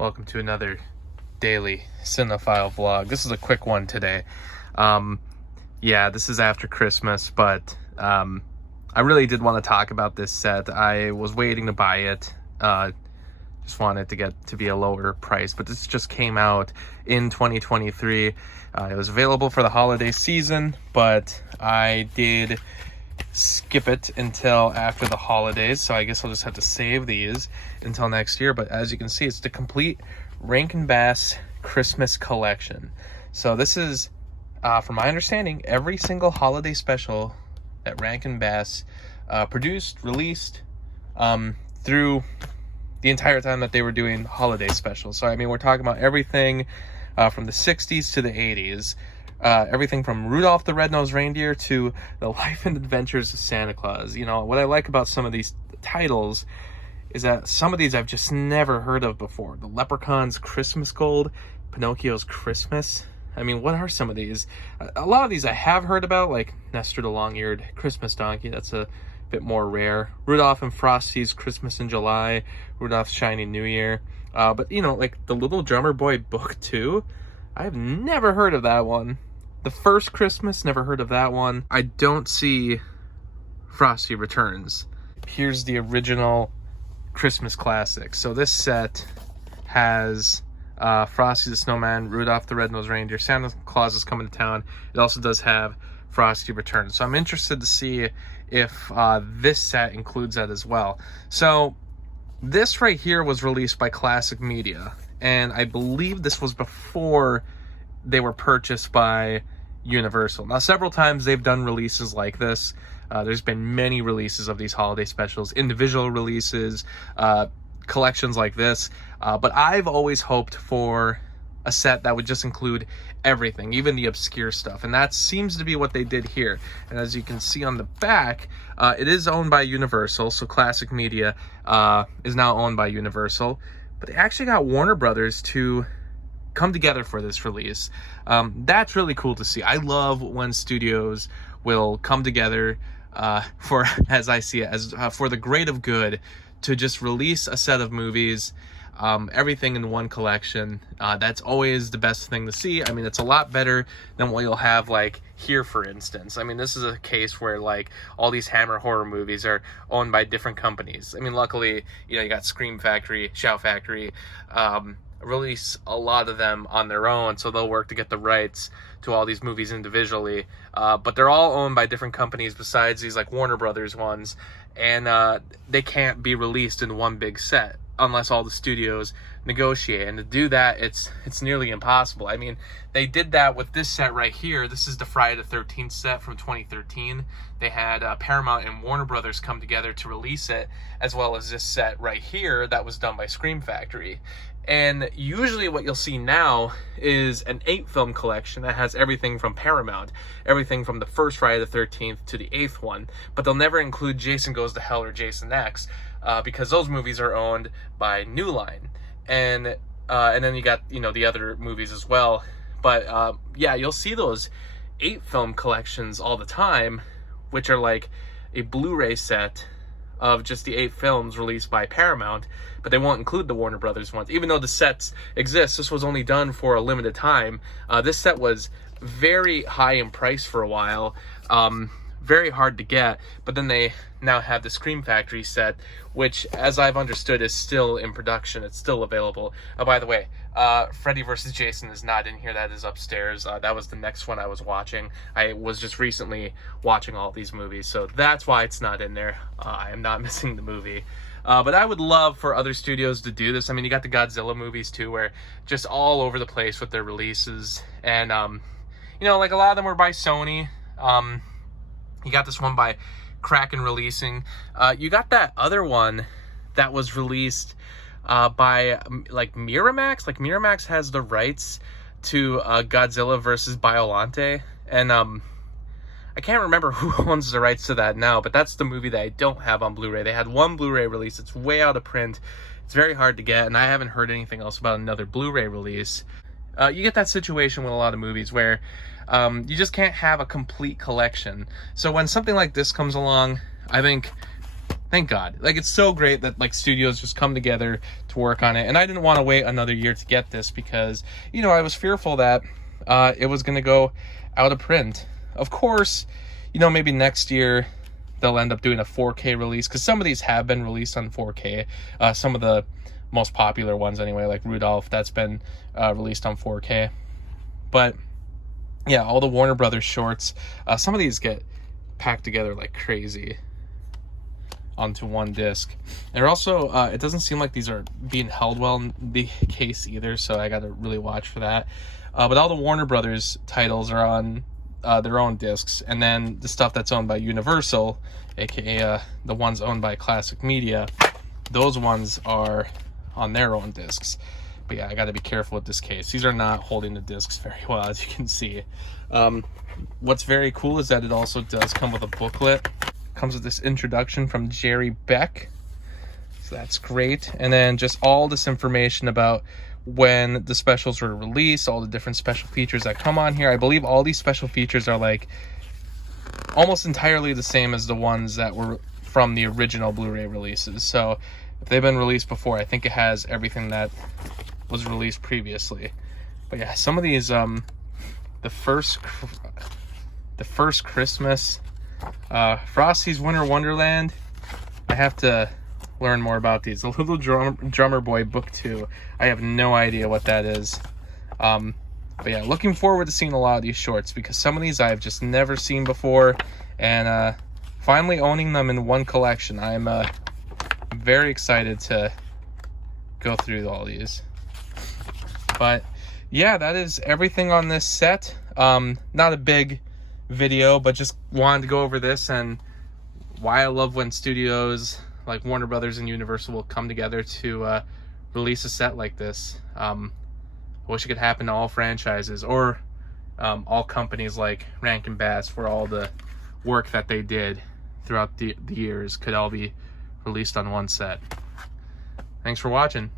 Welcome to another daily cinephile vlog. This is a quick one today. Yeah, this is after Christmas, but I really did want to talk about this set. I was waiting to buy it. Just wanted to get to be a lower price, but this just came out in 2023. It was available for the holiday season, but I did skip it until after the holidays, so I guess I'll just have to save these until next year. But as you can see, it's the Complete Rankin Christmas collection. So this is, from my understanding, every single holiday special that Rankin Bass produced, released through the entire time that they were doing holiday specials. So I mean, we're talking about everything from the 60s to the 80s. Everything from Rudolph the Red-Nosed Reindeer to The Life and Adventures of Santa Claus. You know, what I like about some of these titles is that some of these I've just never heard of before. The Leprechaun's Christmas Gold, Pinocchio's Christmas. I mean, what are some of these? A lot of these I have heard about, like Nestor the Long-Eared Christmas Donkey. That's a bit more rare. Rudolph and Frosty's Christmas in July, Rudolph's Shiny New Year. But, you know, like the Little Drummer Boy Book 2, I've never heard of that one. The First Christmas, never heard of that one. I don't see Frosty Returns. Here's the original Christmas classic. So this set has Frosty the Snowman, Rudolph the Red-Nosed Reindeer, Santa Claus is Coming to Town. It also does have Frosty Returns. So I'm interested to see if this set includes that as well. So this right here was released by Classic Media, and I believe this was before they were purchased by Universal. Now, several times they've done releases like this. There's been many releases of these holiday specials, individual releases, collections like this. But I've always hoped for a set that would just include everything, even the obscure stuff. And that seems to be what they did here. And as you can see on the back, it is owned by Universal. So Classic Media is now owned by Universal. But they actually got Warner Brothers to come together for this release. That's really cool to see. I love when studios will come together for, as I see it, as for the great of good, to just release a set of movies, everything in one collection. That's always the best thing to see. I mean, it's a lot better than what you'll have like here, for instance. I mean, this is a case where like all these Hammer horror movies are owned by different companies. I mean, luckily, you know, you got Scream Factory, Shout Factory, release a lot of them on their own, so they'll work to get the rights to all these movies individually, but they're all owned by different companies besides these like Warner Brothers ones, and they can't be released in one big set unless all the studios negotiate. And to do that, it's nearly impossible. I mean, they did that with this set right here. This is the Friday the 13th set from 2013. They had Paramount and Warner Brothers come together to release it, as well as this set right here that was done by Scream Factory. And usually what you'll see now is an 8-film collection that has everything from Paramount, everything from the first Friday the 13th to the 8th one, but they'll never include Jason Goes to Hell or Jason X, because those movies are owned by New Line. And then you got, you know, the other movies as well. But yeah, you'll see those 8-film collections all the time, which are like a Blu-ray set of just the 8 films released by Paramount, but they won't include the Warner Brothers ones. Even though the sets exist, this was only done for a limited time. This set was very high in price for a while, very hard to get, but then they now have the Scream Factory set, which, as I've understood, is still in production. It's still available. By the way, Freddy vs. Jason is not in here. That is upstairs. That was the next one I was watching. I was just recently watching all these movies, so that's why it's not in there. I am not missing the movie. But I would love for other studios to do this. I mean, you got the Godzilla movies too, where just all over the place with their releases. And, you know, like a lot of them were by Sony. You got this one by Kraken Releasing. You got that other one that was released by like Miramax. Like Miramax has the rights to Godzilla versus Biollante, and I can't remember who owns the rights to that now, but that's the movie that I don't have on Blu-ray. They had one Blu-ray release. It's way out of print. It's very hard to get, and I haven't heard anything else about another Blu-ray release. You get that situation with a lot of movies where you just can't have a complete collection. So when something like this comes along, I think Thank God. Like, it's so great that, like, studios just come together to work on it. And I didn't want to wait another year to get this because, you know, I was fearful that it was going to go out of print. Of course, you know, maybe next year they'll end up doing a 4K release, because some of these have been released on 4K. Some of the most popular ones anyway, like Rudolph, that's been released on 4K. But yeah, all the Warner Brothers shorts, some of these get packed together like crazy onto one disc. And also, it doesn't seem like these are being held well in the case either, so I gotta really watch for that. But all the Warner Brothers titles are on their own discs, and then the stuff that's owned by Universal, aka the ones owned by Classic Media, those ones are on their own discs. But yeah, I gotta be careful with this case. These are not holding the discs very well, as you can see. What's very cool is that it also does come with a booklet. Comes with this introduction from Jerry Beck, so that's great. And then just all this information about when the specials were released, all the different special features that come on here. I believe all these special features are like almost entirely the same as the ones that were from the original Blu-ray releases. So if they've been released before, I think it has everything that was released previously. But yeah, some of these, the first Christmas, Frosty's Winter Wonderland, I have to learn more about these. The Little Drummer Boy Book 2, I have no idea what that is. But yeah, looking forward to seeing a lot of these shorts, because some of these I've just never seen before, and finally owning them in one collection. I'm very excited to go through all these. But yeah, that is everything on this set. Not a big video, but just wanted to go over this and why I love when studios like Warner Brothers and Universal will come together to release a set like this. I wish it could happen to all franchises, or all companies like Rankin Bass, for all the work that they did throughout the years could all be released on one set. Thanks for watching.